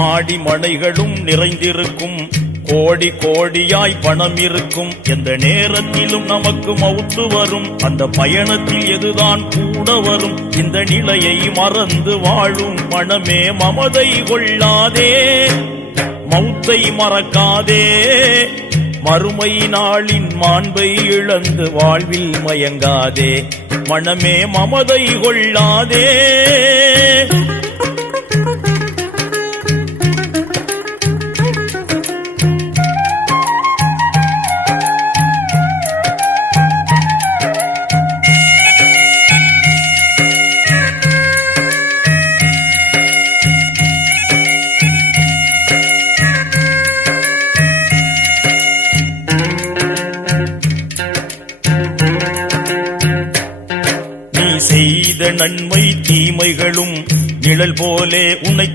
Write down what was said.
மாடி மனைகளும் நிறைந்திருக்கும், கோடி கோடியாய் பணம் இருக்கும். எந்த நேரத்திலும் நமக்கு மவுத்து வரும், அந்த பயணத்தில் எதுதான் கூட வரும். இந்த நிலையை மறந்து வாழும் மனமே மமதை கொள்ளாதே, மௌத்தை மறக்காதே. மறுமை நாளின் மாண்பை இழந்து வாழ்வில் மயங்காதே, மனமே மமதை கொள்ளாதே. செய்த நன்மை தீமைகளும் நிழல் போலே உன்னை